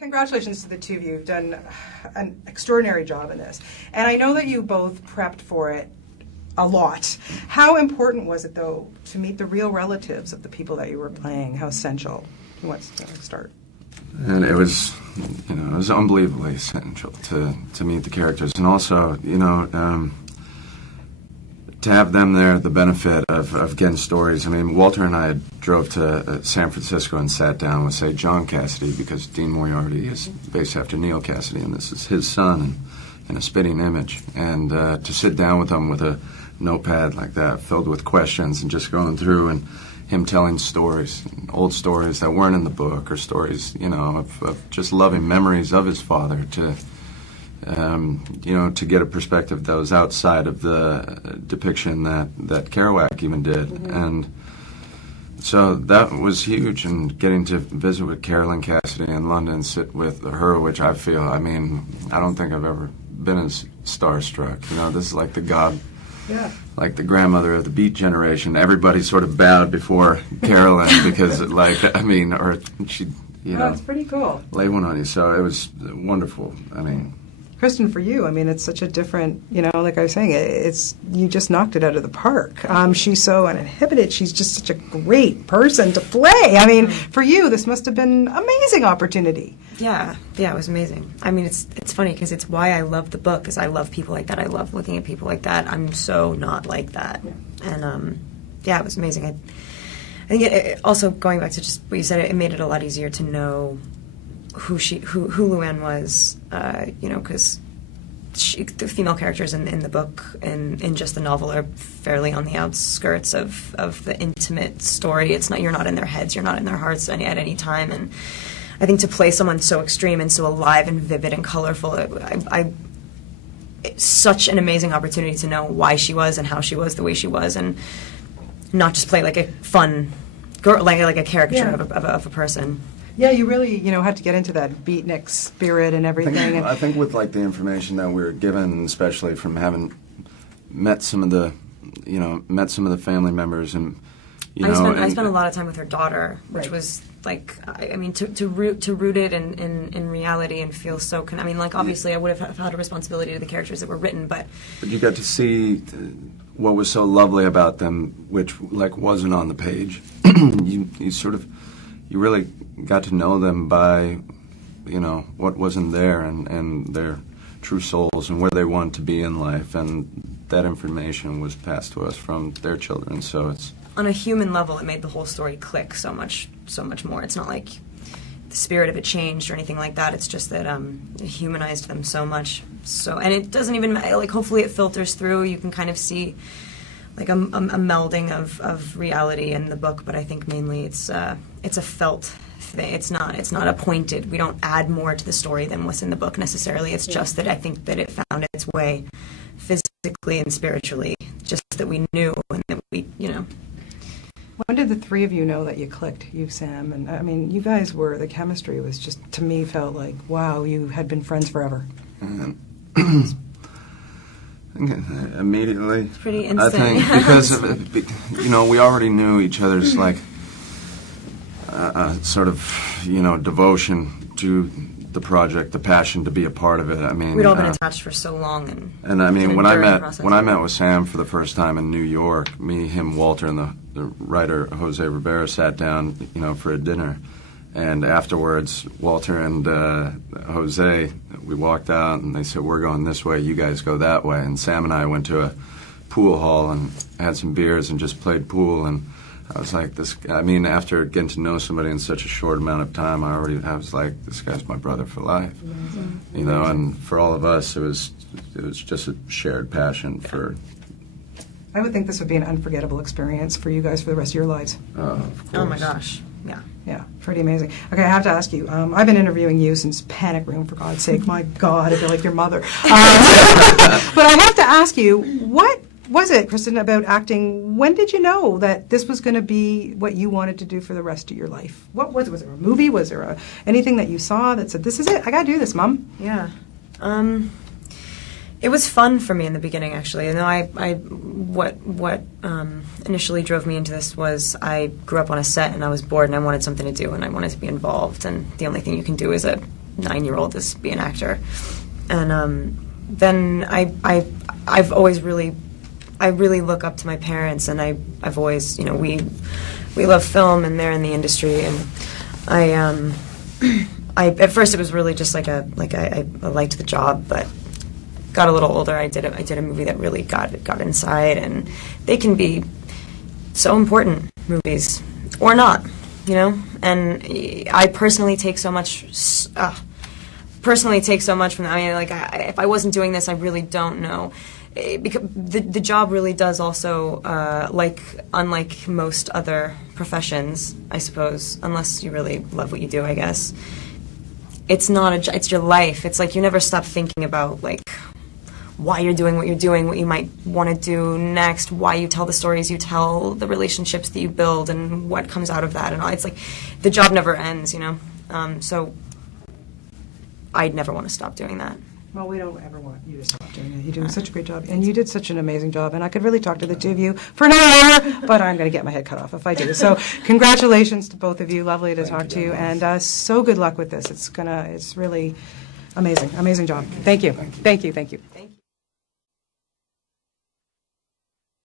Congratulations to the two of you. You've done an extraordinary job in this. And I know that you both prepped for it a lot. How important was it, though, to meet the real relatives of the people that you were playing? How essential? Who wants to start? And it was, it was unbelievably essential to meet the characters. And also, to have them there, the benefit of getting stories. I mean, Walter and I drove to San Francisco and sat down with, say, John Cassidy, because Dean Moriarty is based after Neil Cassidy, and this is his son in a spitting image. And to sit down with him with a notepad like that, filled with questions, and just going through, and him telling stories, old stories that weren't in the book, or stories, of just loving memories of his father, to get a perspective that was outside of the depiction that Kerouac even did. Mm-hmm. And so that was huge, and getting to visit with Carolyn Cassidy in London, sit with her, which I don't think I've ever been as starstruck. This is like the god, like the grandmother of the Beat generation. Everybody sort of bowed before Carolyn because, or she, it's pretty cool. Lay one on you. So it was wonderful. Kristen, for you, it's such a different, like I was saying, you just knocked it out of the park. She's so uninhibited. She's just such a great person to play. For you, this must have been an amazing opportunity. Yeah, it was amazing. It's funny because it's why I love the book, because I love people like that. I love looking at people like that. I'm so not like that. Yeah. And, it was amazing. I think it also, going back to just what you said, it made it a lot easier to know who Luann was, because the female characters in the book and in just the novel are fairly on the outskirts of the intimate story. You're not in their heads, you're not in their hearts at any time. And I think to play someone so extreme and so alive and vivid and colorful, it's such an amazing opportunity to know why she was and how she was the way she was, and not just play like a fun girl, like a caricature of a person. Yeah, you really, had to get into that beatnik spirit and everything. I think with the information that we were given, especially from having met some of the family members, and I spent a lot of time with her daughter, which was to root it in reality and feel so. Obviously, I would have had a responsibility to the characters that were written, but you got to see what was so lovely about them, which wasn't on the page. You really got to know them by, what wasn't there, and their true souls and where they want to be in life, and that information was passed to us from their children. So it's on a human level, it made the whole story click so much more. It's not like the spirit of it changed or anything like that. It's just that it humanized them so much. And it doesn't even hopefully it filters through. You can kind of see a melding of reality in the book, but I think mainly it's a felt thing. It's not appointed. We don't add more to the story than what's in the book necessarily. It's just that I think that it found its way physically and spiritually, just that we knew, and that we. When did the three of you know that you clicked, you, Sam? And you guys the chemistry was just, to me, felt like, wow, you had been friends forever. Immediately. It's pretty instant. I think because we already knew each other's sort of devotion to the project, the passion to be a part of it. We'd all been attached for so long, and when I met with Sam for the first time in New York, me, him, Walter, and the writer Jose Rivera sat down, for a dinner. And afterwards, Walter and Jose, we walked out, and they said, "We're going this way, you guys go that way." And Sam and I went to a pool hall and had some beers and just played pool. And I was like, after getting to know somebody in such a short amount of time, I was like, this guy's my brother for life. Mm-hmm. And for all of us, it was just a shared passion for. I would think this would be an unforgettable experience for you guys for the rest of your lives. Of course. Oh my gosh. Yeah, pretty amazing. Okay, I have to ask you, I've been interviewing you since Panic Room, for God's sake. My God, I feel like your mother. But I have to ask you, what was it, Kristen, about acting? When did you know that this was going to be what you wanted to do for the rest of your life? What was it? Was there a movie? Was there anything that you saw that said, this is it, I got to do this, Mom? Yeah. It was fun for me in the beginning, actually. What initially drove me into this was I grew up on a set and I was bored and I wanted something to do and I wanted to be involved. And the only thing you can do as a 9-year-old is be an actor. And then I've always really, I really look up to my parents, and I've always, you know, we love film, and they're in the industry, and I at first it was really just I liked the job, but got a little older. I did a movie that really got inside, and they can be so important, movies, or not, you know. And I personally take so much from them. I mean, like, if I wasn't doing this, I really don't know. Because the job really does also, unlike most other professions, I suppose, unless you really love what you do, I guess. It's not it's your life. It's like you never stop thinking about, like, why you're doing, what you might want to do next, why you tell the stories you tell, the relationships that you build, and what comes out of that, and all. It's like the job never ends, you know. So I'd never want to stop doing that. Well, we don't ever want you to stop doing it. You're doing such a great job, and you did such an amazing job, and I could really talk to the two of you for an hour, but I'm going to get my head cut off if I do. So congratulations to both of you. Lovely to talk to you, and so good luck with this. It's really amazing job. Thank you. Thank you.